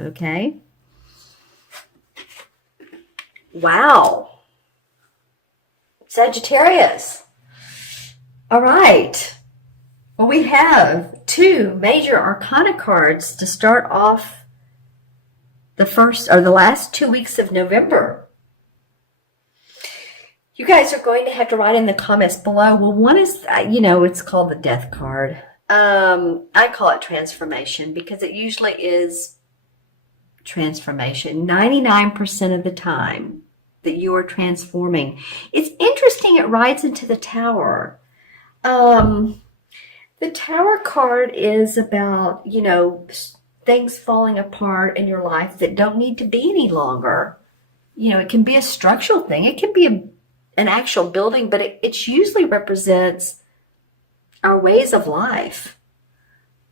Okay. Wow. Sagittarius. All right. Well, we have two major arcana cards to start off the first or the last 2 weeks of November. You guys are going to have to write in the comments below. Well, one is, it's called the death card. I call it transformation because it usually is transformation 99% of the time that you are transforming. It's interesting, it rides into the Tower. The Tower card is about, things falling apart in your life that don't need to be any longer. It can be a structural thing. It can be an actual building, but it usually represents our ways of life,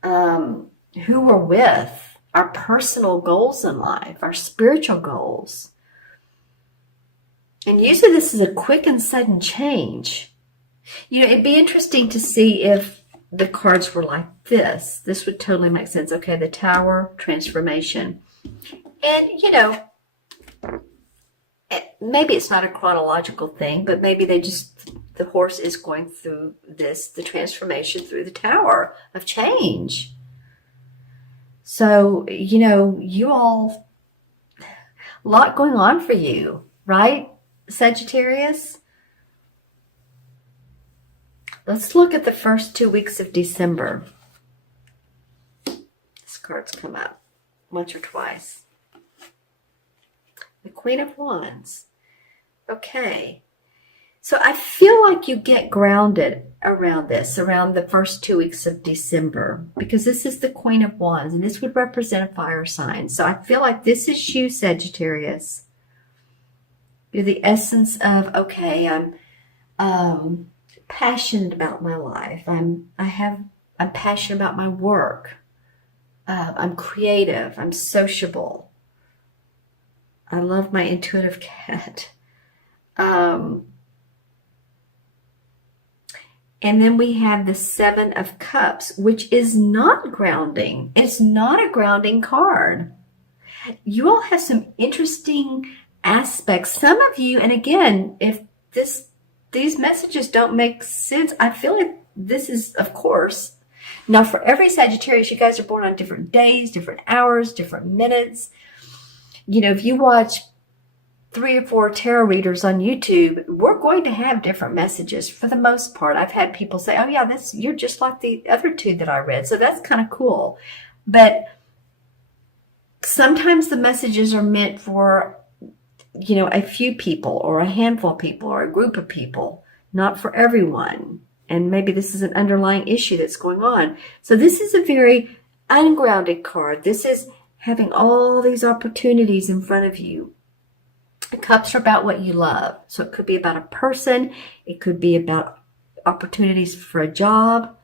who we're with, our personal goals in life, our spiritual goals. And usually this is a quick and sudden change. It'd be interesting to see if the cards were like this. This would totally make sense. Okay, the Tower, transformation. And, maybe it's not a chronological thing, but maybe the horse is going through the transformation through the Tower of change. So, you all, a lot going on for you, right, Sagittarius? Let's look at the first 2 weeks of December. This card's come up once or twice. The Queen of Wands. Okay. So I feel like you get grounded around the first 2 weeks of December, because this is the Queen of Wands, and this would represent a fire sign. So I feel like this is you, Sagittarius. You're the essence of, okay, I'm passionate about my life. I'm passionate about my work. I'm creative. I'm sociable. I love my intuitive cat. And then we have the Seven of Cups, which is not grounding. It's not a grounding card. You all have some interesting aspects. Some of you, and again, if these messages don't make sense, I feel like this is, of course, now for every Sagittarius, you guys are born on different days, different hours, different minutes. If you watch 3 or 4 tarot readers on YouTube, we're going to have different messages for the most part. I've had people say, oh yeah, you're just like the other 2 that I read. So that's kind of cool. But sometimes the messages are meant for, a few people or a handful of people or a group of people, not for everyone. And maybe this is an underlying issue that's going on. So this is a very ungrounded card. This is having all these opportunities in front of you. The cups are about what you love. So it could be about a person. It could be about opportunities for a job.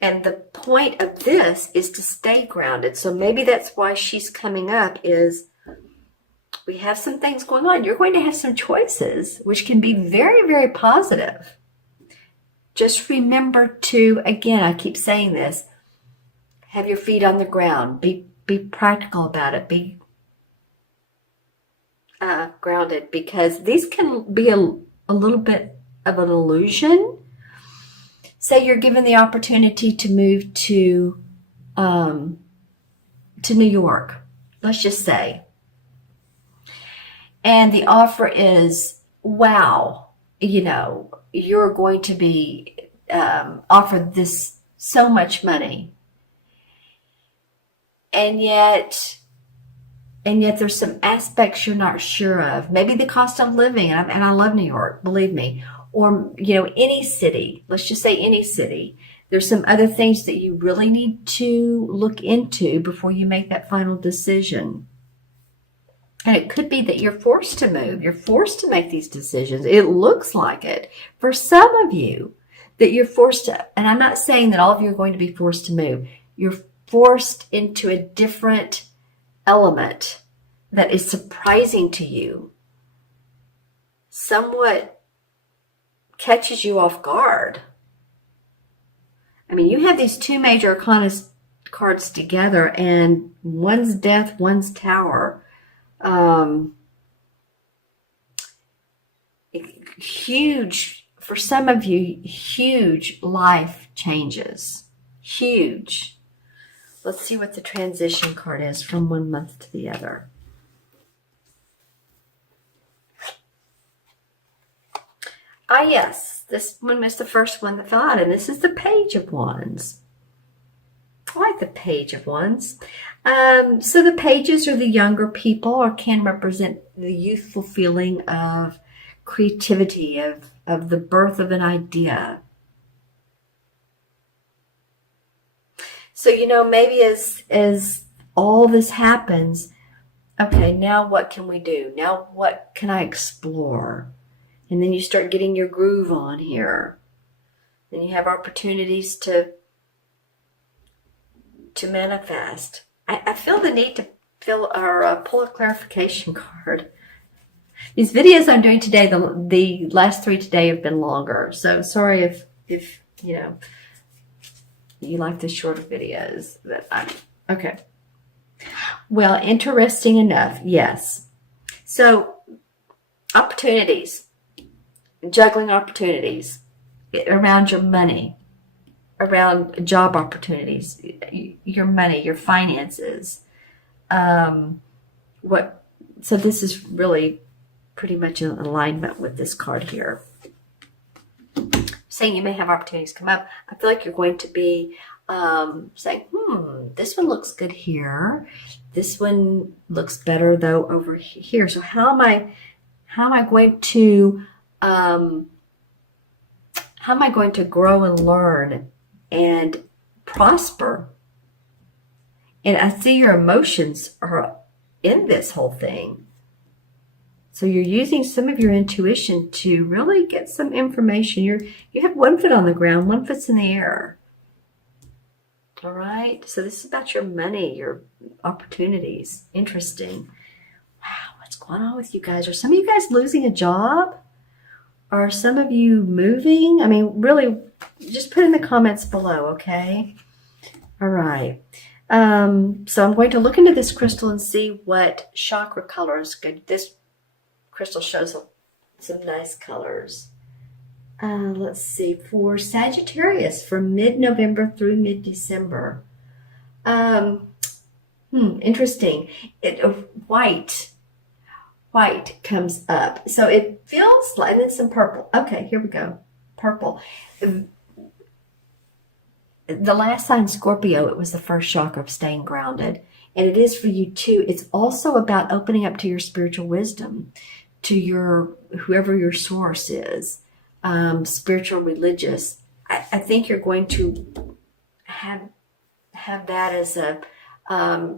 And the point of this is to stay grounded. So maybe that's why she's coming up, is we have some things going on. You're going to have some choices, which can be very, very positive. Just remember to, again, I keep saying this, have your feet on the ground. Be practical about it. Be grounded, because these can be a little bit of an illusion. Say you're given the opportunity to move to New York, let's just say. And the offer is, wow, you're going to be offered this so much money. And yet there's some aspects you're not sure of. Maybe the cost of living, and I love New York, believe me. Or, any city. Let's just say any city. There's some other things that you really need to look into before you make that final decision. And it could be that you're forced to move. You're forced to make these decisions. It looks like it. For some of you, that you're forced to, and I'm not saying that all of you are going to be forced to move. You're forced into a different element that is surprising to you, somewhat catches you off guard. I mean, you have these 2 major arcana cards together, and one's death, one's tower. Huge, for some of you, huge life changes. Huge. Let's see what the transition card is from one month to the other. Ah, yes, this one was the first one that fell out, and this is the Page of Wands. I like the Page of Wands. So the pages are the younger people, or can represent the youthful feeling of creativity, of the birth of an idea. So, maybe as all this happens, okay, now what can we do? Now what can I explore? And then you start getting your groove on here. Then you have opportunities to manifest. I feel the need to pull a clarification card. These videos I'm doing today, the last 3 today have been longer. So sorry if you like the shorter videos. Okay. Well, interesting enough, yes. So opportunities. Juggling opportunities around your money, around job opportunities, your money, your finances. So this is really pretty much in alignment with this card here. Saying you may have opportunities come up. I feel like you're going to be saying, this one looks good here. This one looks better though over here. So how am I going to grow and learn and prosper? And I see your emotions are in this whole thing. So you're using some of your intuition to really get some information. You have one foot on the ground, one foot's in the air. All right. So this is about your money, your opportunities. Interesting. Wow, what's going on with you guys? Are some of you guys losing a job? Are some of you moving? I mean, really, just put in the comments below, okay? All right. So I'm going to look into this crystal and see what chakra colors good. This crystal shows some nice colors. Let's see. For Sagittarius, from mid-November through mid-December. Interesting. White comes up. So it feels like, and then some purple. Okay, here we go. Purple. The last sign, Scorpio, it was the first chakra of staying grounded. And it is for you too. It's also about opening up to your spiritual wisdom, to your, whoever your source is, spiritual, religious. I think you're going to have that as a,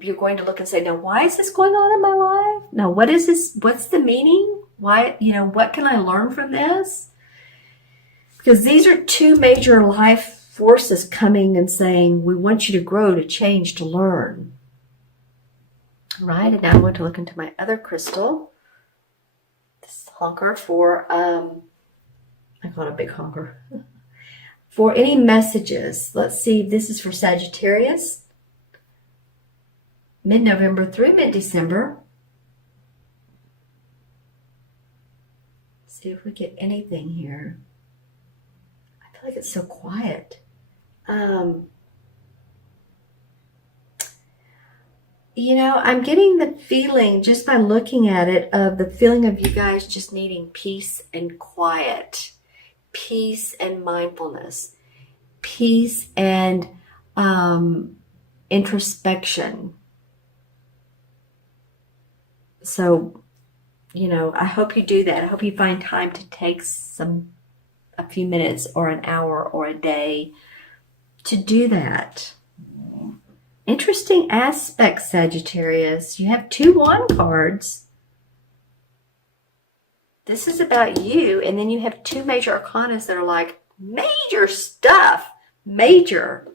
you're going to look and say, now, why is this going on in my life? Now, what is this? What's the meaning? Why, what can I learn from this? Because these are two major life forces coming and saying, we want you to grow, to change, to learn. Right, and now I'm going to look into my other crystal. This honker for, I call it a big honker. For any messages, let's see, this is for Sagittarius. Mid-November through mid-December. See if we get anything here. I feel like it's so quiet. I'm getting the feeling, just by looking at it, of the feeling of you guys just needing peace and quiet, peace and mindfulness, peace and introspection. So, I hope you do that. I hope you find time to take a few minutes or an hour or a day to do that. Interesting aspect, Sagittarius. You have 2 wand cards. This is about you. And then you have 2 major arcanas that are like major stuff. Major.